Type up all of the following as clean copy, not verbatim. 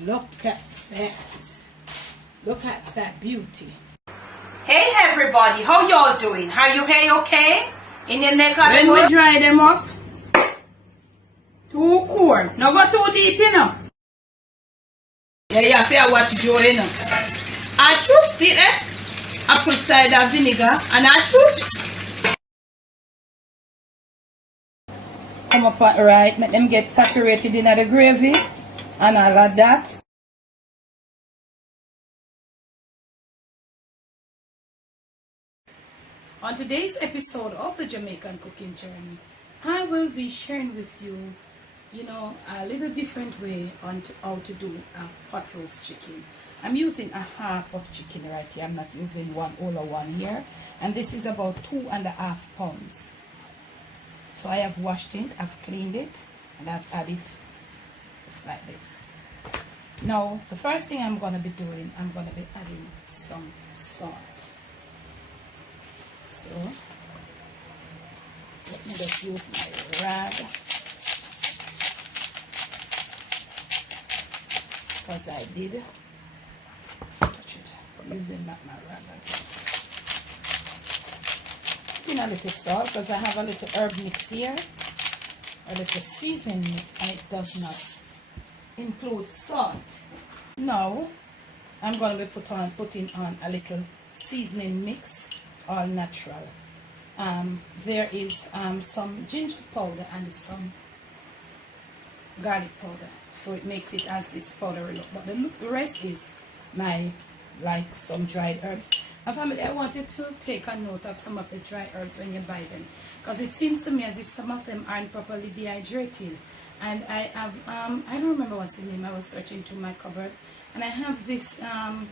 Look at that. Look at that beauty. Hey everybody, how y'all doing? Are you okay? In your neck of When we dry them up, too cold. Not go too deep, you know. Yeah, you have to watch Joe, you know. Our troops, see that? Apple cider vinegar and our troops. Come up right, make them get saturated in the gravy and all of that. On today's episode of the Jamaican Cooking Journey, I will be sharing with you, a little different way on how to do a pot roast chicken. I'm using a half of chicken right here. I'm not using all of one here. And this is about 2.5 pounds. So I have washed it, I've cleaned it, and I've added just like this. Now, the first thing I'm going to be doing, I'm going to be adding some salt. So, let me just use my rag, because I did touch it. I'm using my rag again. Put in a little salt, because I have a little herb mix here, a little seasoning mix, and it does not include salt. Now, I'm going to be putting on a little seasoning mix, all natural. There is some ginger powder and some garlic powder, so it makes it as this powdery look, but the rest is like some dried herbs. And family, I wanted to take a note of some of the dry herbs when you buy them, because it seems to me as if some of them aren't properly dehydrated. And I have I don't remember what's the name. I was searching through my cupboard, and I have this I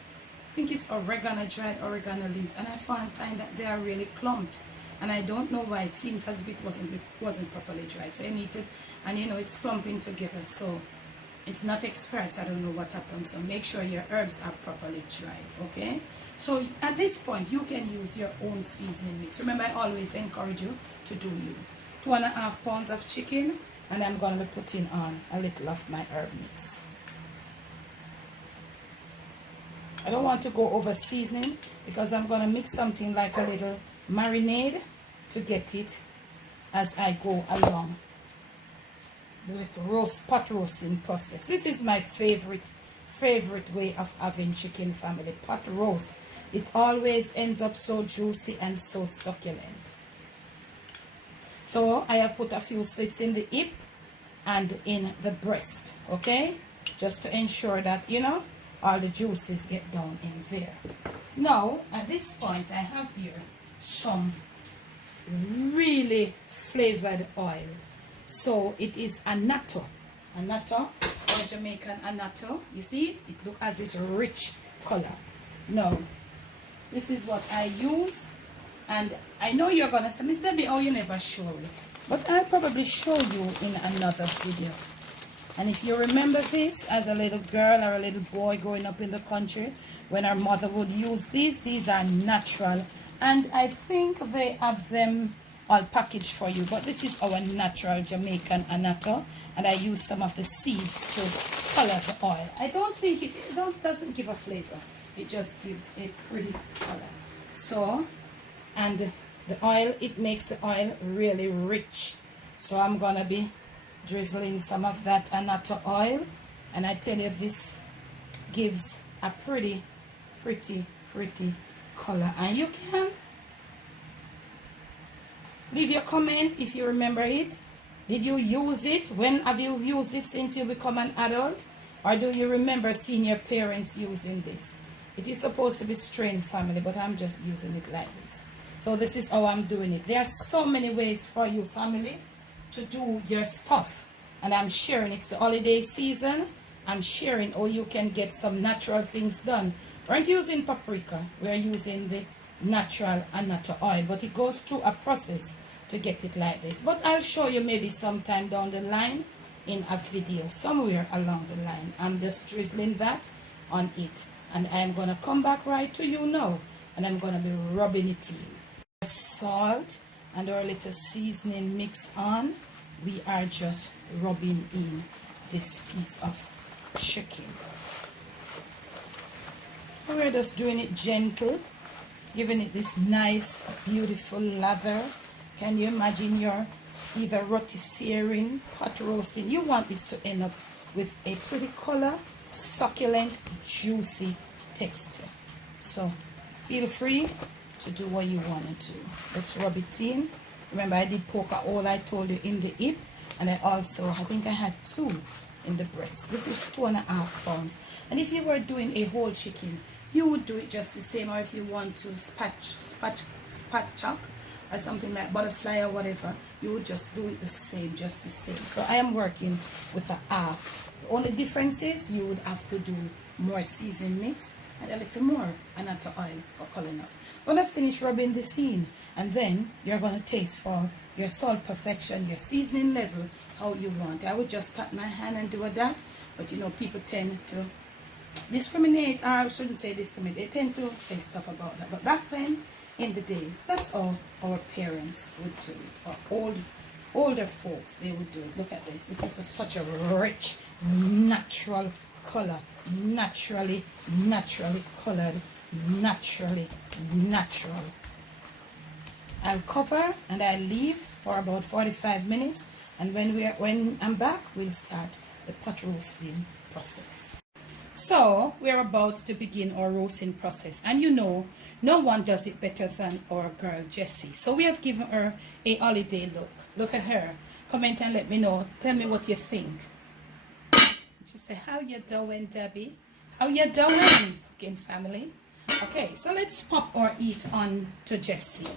think it's oregano, dried oregano leaves, and I find that they are really clumped, and I don't know why. It seems as if it wasn't properly dried. So I need it, and it's clumping together, so it's not expressed. I don't know what happened. So make sure your herbs are properly dried. Okay, so at this point you can use your own seasoning mix. Remember, I always encourage you to do 2.5 pounds of chicken, and I'm going to be putting on a little of my herb mix. I don't want to go over seasoning, because I'm going to mix something like a little marinade to get it as I go along the little pot roasting process. This is my favorite way of having chicken, family. Pot roast. It always ends up so juicy and so succulent. So I have put a few slits in the hip and in the breast, okay, just to ensure that all the juices get down in there. Now, at this point, I have here some really flavored oil. So it is annatto, or Jamaican annatto. You see it? It looks as this rich color. Now, this is what I used, and I know you're gonna say, Miss Debbie, oh, you never show it, but I'll probably show you in another video. And if you remember this as a little girl or a little boy growing up in the country, when our mother would use these are natural, and I think they have them all packaged for you, but this is our natural Jamaican annatto, and I use some of the seeds to color the oil. I don't think it doesn't give a flavor, it just gives a pretty color. So, and the oil, it makes the oil really rich. So I'm gonna be drizzling some of that annatto oil, and I tell you, this gives a pretty color. And you can leave your comment if you remember it. Did you use it? When have you used it since you become an adult? Or do you remember seeing your parents using this? It is supposed to be strained, family, but I'm just using it like this. So this is how I'm doing it. There are so many ways for you, family, to do your stuff, and I'm sharing. It's the holiday season. I'm sharing how you can get some natural things done. We aren't using paprika, we're using the natural annatto oil, but it goes through a process to get it like this. But I'll show you maybe sometime down the line in a video somewhere along the line. I'm just drizzling that on it, and I'm gonna come back right to you now, and I'm gonna be rubbing it in. Salt and our little seasoning mix on, we are just rubbing in this piece of chicken. We're just doing it gentle, giving it this nice, beautiful lather. Can you imagine your either rotisserie, pot roasting? You want this to end up with a pretty color, succulent, juicy texture. So feel free to do what you want to do. Let's rub it in. Remember, I did poke all I told you in the hip, and I think I had 2 in the breast. This is 2.5 pounds. And if you were doing a whole chicken, you would do it just the same. Or if you want to spatchcock or something like butterfly or whatever, you would just do it the same, just the same. So I am working with a half. The only difference is you would have to do more seasoning mix and a little more annatto oil for coloring up. I'm gonna finish rubbing this in, and then you're gonna taste for your salt perfection, your seasoning level, how you want. I would just pat my hand and do that, but you know, people tend to discriminate, or I shouldn't say discriminate, they tend to say stuff about that. But back then in the days, that's how our parents would do it, or older folks, they would do it. Look at this. This is such a rich, natural color, naturally colored, naturally natural. I'll cover and I'll leave for about 45 minutes, and when I'm back, we'll start the pot roasting process. So we're about to begin our roasting process, and you know, no one does it better than our girl Jessie. So we have given her a holiday look. Look at her. Comment and let me know. Tell me what you think. She said, how you doing, Debbie? How you doing, cooking family? Okay, so let's pop our heat on to Jessie.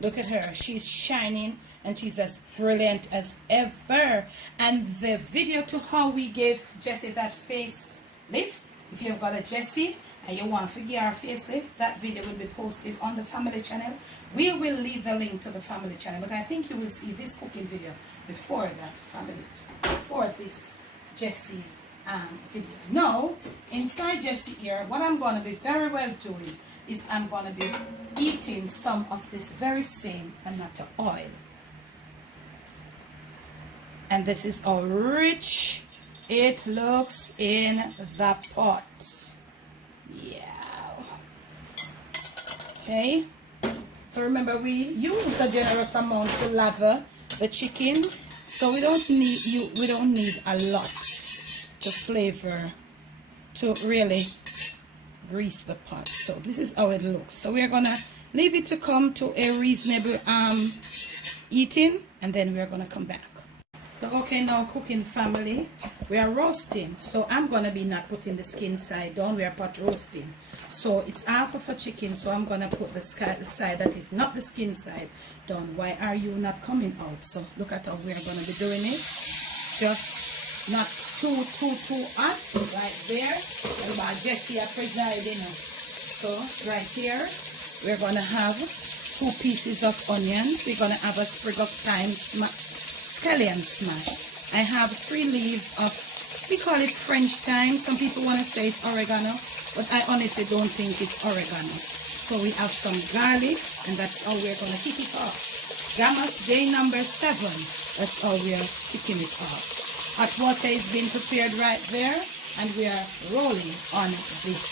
Look at her. She's shining and she's as brilliant as ever. And the video to how we gave Jessie that face lift, if you've got a Jessie and you want to give her a facelift, that video will be posted on the family channel. We will leave the link to the family channel, but I think you will see this cooking video before that family, before this Jessie video. Now, inside Jessie here, what I'm going to be very well doing is I'm going to be eating some of this very same annatto oil. And this is how rich it looks in the pot. Yeah. Okay. So remember, we use a generous amount to lather the chicken, so we don't need a lot to flavor, to really grease the pot. So this is how it looks. So we're gonna leave it to come to a reasonable eating, and then we're gonna come back. So okay, now cooking family, we are roasting. So I'm gonna be not putting the skin side down. We are pot roasting. So it's half of a chicken, so I'm gonna put the side that is not the skin side down. Why are you not coming out? So look at how we're gonna be doing it. Just not too hot right there. And while Jessie are presiding, so right here we're gonna have 2 pieces of onions. We're gonna have a sprig of thyme, scallion smash. I have 3 leaves of, we call it French thyme. Some people want to say it's oregano, but I honestly don't think it's oregano. So we have some garlic, and that's how we're gonna kick it off. Jammas day number 7. That's how we are kicking it off. Hot water is being prepared right there, and we are rolling on this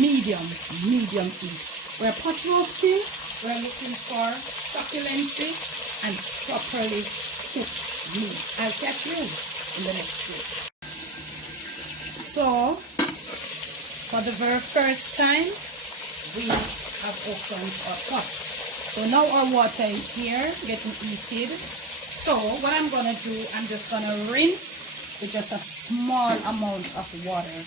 medium heat. We're pot roasting. We're looking for succulency and properly cooked meat. I'll catch you in the next clip. So, for the very first time, we have opened our pot. So now our water is here, getting heated. So what I'm gonna do, I'm just gonna rinse with just a small amount of water,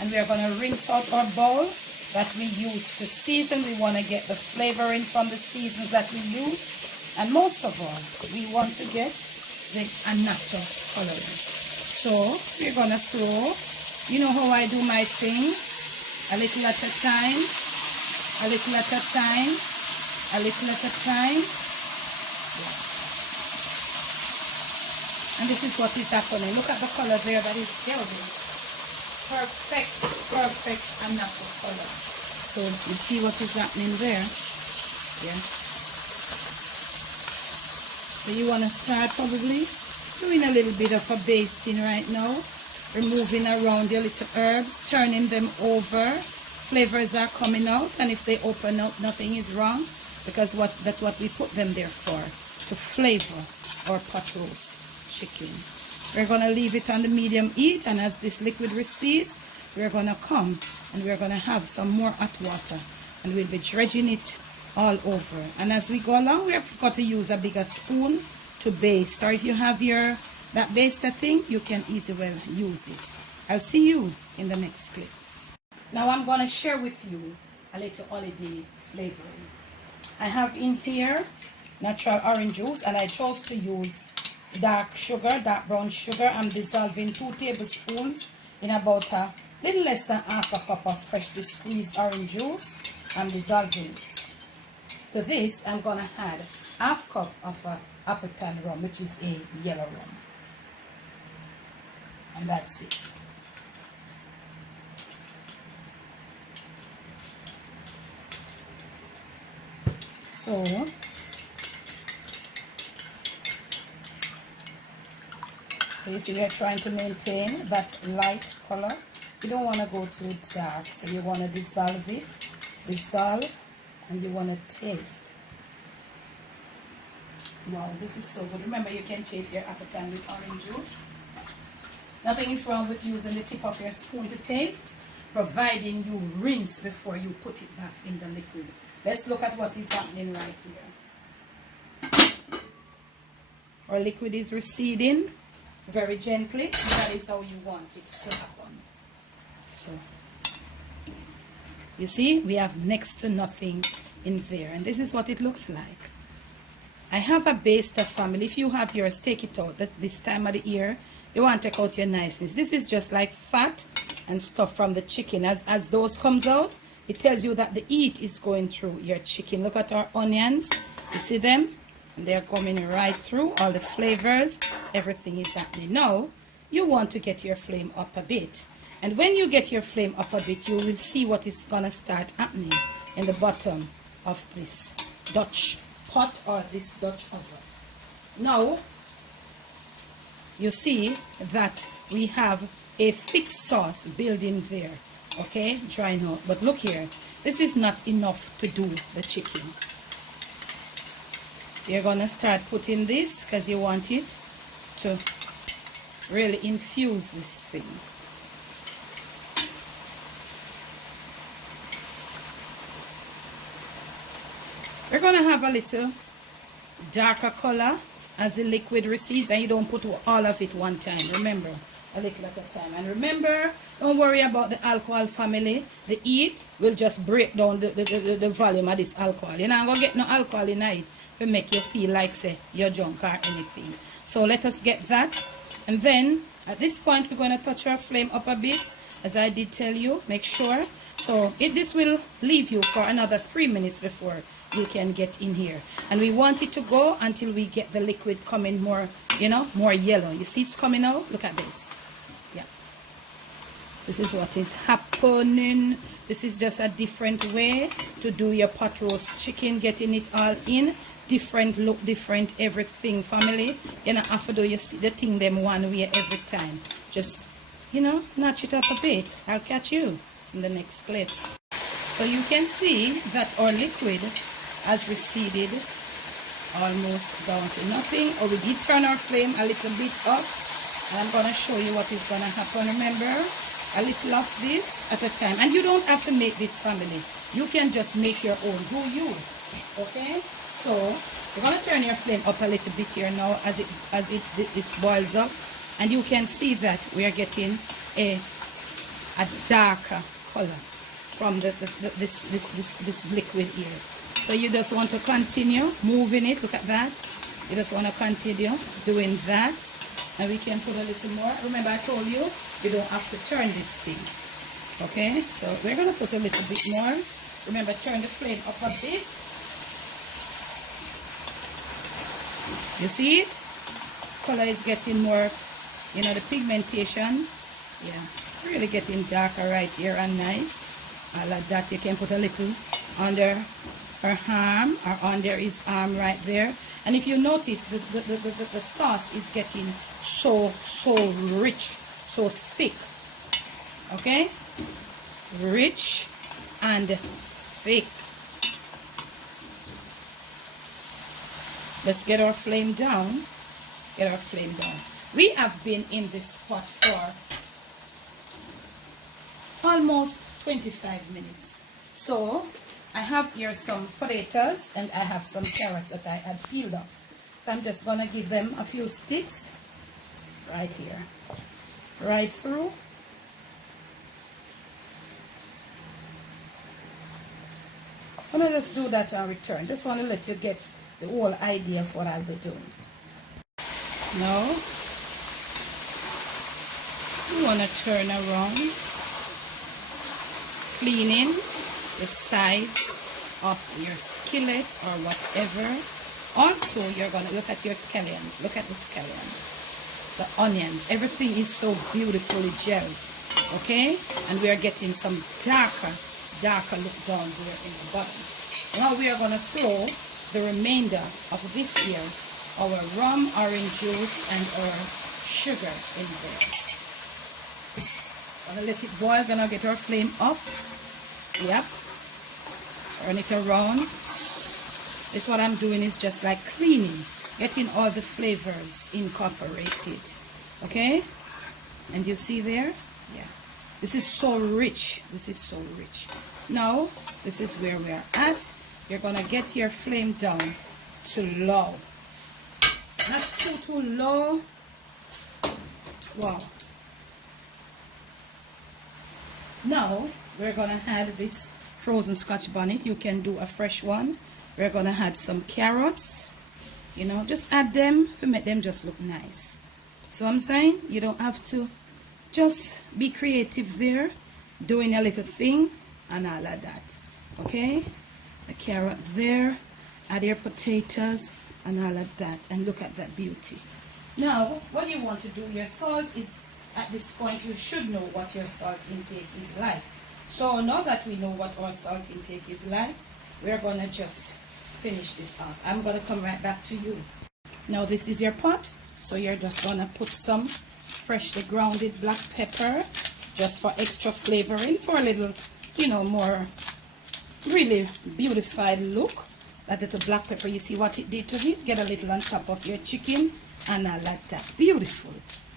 and we're gonna rinse out our bowl that we use to season. We want to get the flavoring from the seasons that we use, and most of all, we want to get the annatto coloring. So we're gonna throw, you know how I do my thing, a little at a time, a little at a time, a little at a time. Yeah. And this is what is happening. Look at the color there that is building. Perfect annatto color. So you see what is happening there. Yeah. So you want to start probably doing a little bit of a basting right now. removing around the little herbs, turning them over. Flavors are coming out, and if they open out, nothing is wrong, because that's what we put them there for, to flavor our pot roast chicken. We're going to leave it on the medium heat, and as this liquid recedes, we're going to come and we're going to have some more hot water, and we'll be dredging it all over. And as we go along, we've got to use a bigger spoon to baste, or if you have that baster thing, you can easily well use it. I'll see you in the next clip. Now I'm going to share with you a little holiday flavoring. I have in here natural orange juice, and I chose to use dark sugar, dark brown sugar. I'm dissolving 2 tablespoons in about a little less than half a cup of freshly squeezed orange juice. I'm dissolving it. To this, I'm going to add half cup of Appleton rum, which is a yellow rum. And that's it. So you see, we're trying to maintain that light color. You don't want to go too dark, so you want to dissolve it, and you want to taste. Wow, this is so good. Remember, you can chase your appetite with orange juice. Nothing is wrong with using the tip of your spoon to taste, providing you rinse before you put it back in the liquid. Let's look at what is happening right here. Our liquid is receding very gently. That is how you want it to happen. So, you see, we have next to nothing in there, and this is what it looks like. I have a baster family. If you have yours, take it out. This time of the year, you want to take out your niceness. This is just like fat and stuff from the chicken. As those comes out, it tells you that the heat is going through your chicken. Look at our onions. You see them? And they're coming right through. All the flavors, everything is happening. Now, you want to get your flame up a bit. And when you get your flame up a bit, you will see what is going to start happening in the bottom of this Dutch pot or this Dutch oven. Now, you see that we have a thick sauce building there. Okay, drying out. But look here, this is not enough to do the chicken. You're gonna start putting this because you want it to really infuse this thing. We're gonna have a little darker color as the liquid recedes, and you don't put all of it one time. Remember, a little at a time. And remember, don't worry about the alcohol family. The heat will just break down the volume of this alcohol. You're not going to get no alcohol in it to make you feel like, say, you're drunk or anything. So let us get that. And then, at this point, we're going to touch our flame up a bit. As I did tell you, make sure. So, this will leave you for another 3 minutes before you can get in here. And we want it to go until we get the liquid coming more, you know, more yellow. You see it's coming out? Look at this. Yeah. This is what is happening. This is just a different way to do your pot roast chicken, getting it all in. Different look, different everything, family. You know, after do you see the thing them one way every time. Just, you know, notch it up a bit. I'll catch you in the next clip. So you can see that our liquid has receded almost down to nothing. Or we did turn our flame a little bit up. And I'm going to show you what is going to happen. Remember, a little of this at a time. And you don't have to make this, family. You can just make your own. Do you? Okay? So, you're going to turn your flame up a little bit here now as it boils up. And you can see that we are getting a darker color from this liquid here. So you just want to continue moving it. Look at that. You just want to continue doing that. And we can put a little more. Remember, I told you, you don't have to turn this thing. Okay? So we're going to put a little bit more. Remember, turn the flame up a bit. You see it? Color is getting more, you know, the pigmentation. Yeah, really getting darker right here and nice. I like that. You can put a little under her arm or under his arm right there. And if you notice, the sauce is getting so rich, so thick. Okay, rich and thick. Let's get our flame down. Get our flame down. We have been in this pot for almost 25 minutes. So I have here some potatoes and I have some carrots that I had peeled up. So I'm just gonna give them a few sticks right here, right through. I'm gonna just do that and return. Just want to let you get the whole idea of what I'll be doing. Now you want to turn around, cleaning the sides of your skillet or whatever. Also, you're going to look at your scallions. Look at the scallions, the onions. Everything is so beautifully gelled. Okay, and we are getting some darker look down there in the bottom. Now we are going to throw the remainder of this here, our rum, orange juice, and our sugar in there. Gonna let it boil. Gonna get our flame up. Yep. Turn it around. This what I'm doing is just like cleaning, getting all the flavors incorporated. Okay? And you see there? Yeah. This is so rich. This is so rich. Now, this is where we are at. You're gonna get your flame down to low. Not too low. Wow. Now we're gonna add this frozen Scotch bonnet. You can do a fresh one. We're gonna add some carrots. You know, just add them to make them just look nice. So I'm saying you don't have to, just be creative there, doing a little thing and all of that. Okay, the carrot there, add your potatoes and all of that, and look at that beauty. Now what you want to do, your salt is, at this point you should know what your salt intake is like. So now that we know what our salt intake is like, we're gonna just finish this off. I'm gonna come right back to you. Now this is your pot, so you're just gonna put some freshly grounded black pepper just for extra flavoring, for a little, you know, more really beautified look. That little black pepper, you see what it did to it? Get a little on top of your chicken, and I like that. Beautiful.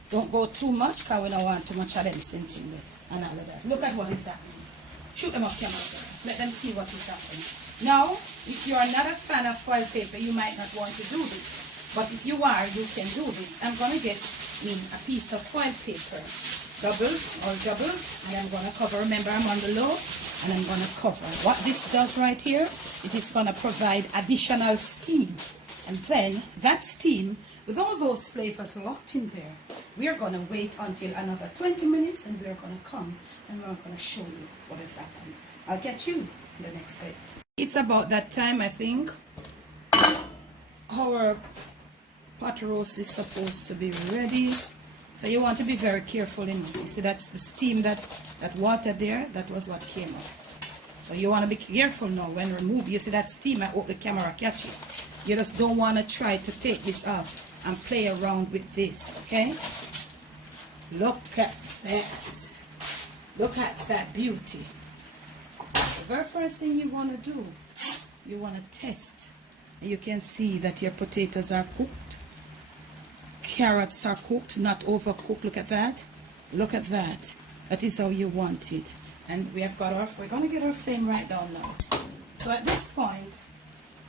Don't go too much, because we don't want too much of them scenting there and all of that. Look at what is happening. Shoot them off camera there. Let them see what is happening. Now, if you are not a fan of foil paper, you might not want to do this. But if you are, you can do this. I'm going to get me a piece of foil paper, double, and I'm going to cover. Remember, I'm on the low, and I'm going to cover. What this does right here, it is going to provide additional steam. And then that steam, with all those flavors locked in there, we are going to wait until another 20 minutes, and we are going to come and we're going to show you what has happened. I'll get you in the next clip. It's about that time, I think. Our pot roast is supposed to be ready. So you want to be very careful. You see, that's the steam, that water there, that was what came up. So you want to be careful now when remove. You see that steam, I hope the camera catch it. You just don't want to try to take this off and play around with this, okay? Look at that. Look at that beauty. The very first thing you want to do, you want to test. You can see that your potatoes are cooked. Carrots are cooked, not overcooked. Look at that. Look at that. That is how you want it. And we have got our, we're going to get our flame right down now. So at this point,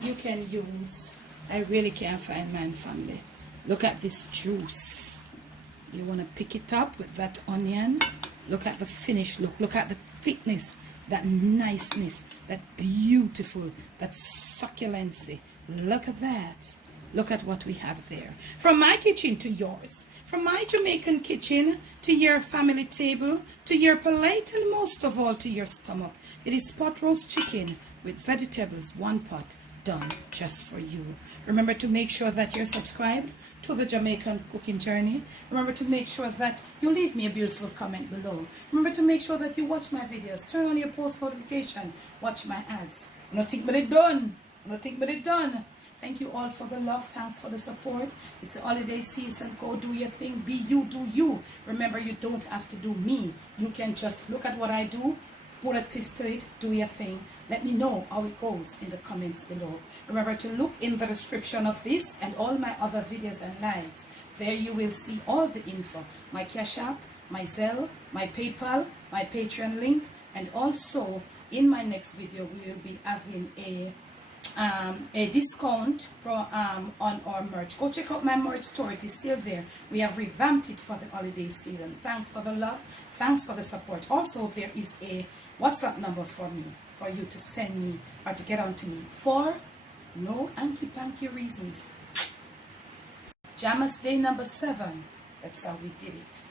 you can use, I really can't find mine, family. Look at this juice. You want to pick it up with that onion. Look at the finished look. Look at the thickness, that niceness, that beautiful, that succulency. Look at that. Look at what we have there. From my kitchen to yours. From my Jamaican kitchen to your family table, to your plate, and most of all to your stomach. It is pot roast chicken with vegetables, one pot, done just for you. Remember to make sure that you're subscribed to the Jamaican cooking journey. Remember to make sure that you leave me a beautiful comment below. Remember to make sure that you watch my videos. Turn on your post notification. Watch my ads. Nothing but it done. Nothing but it done. Thank you all for the love. Thanks for the support. It's the holiday season. Go do your thing. Be you, do you. Remember, you don't have to do me. You can just look at what I do, put a twist to it, do your thing. Let me know how it goes in the comments below. Remember to look in the description of this and all my other videos and lives. There you will see all the info. My Cash App, my Zelle, my PayPal, my Patreon link, and also in my next video we will be having a discount on our merch. Go check out my merch store. It is still there. We have revamped it for the holiday season. Thanks for the love. Thanks for the support. Also, there is a WhatsApp number for me, for you to send me or to get on to me for no hanky-panky reasons. Jammas day number 7. That's how we did it.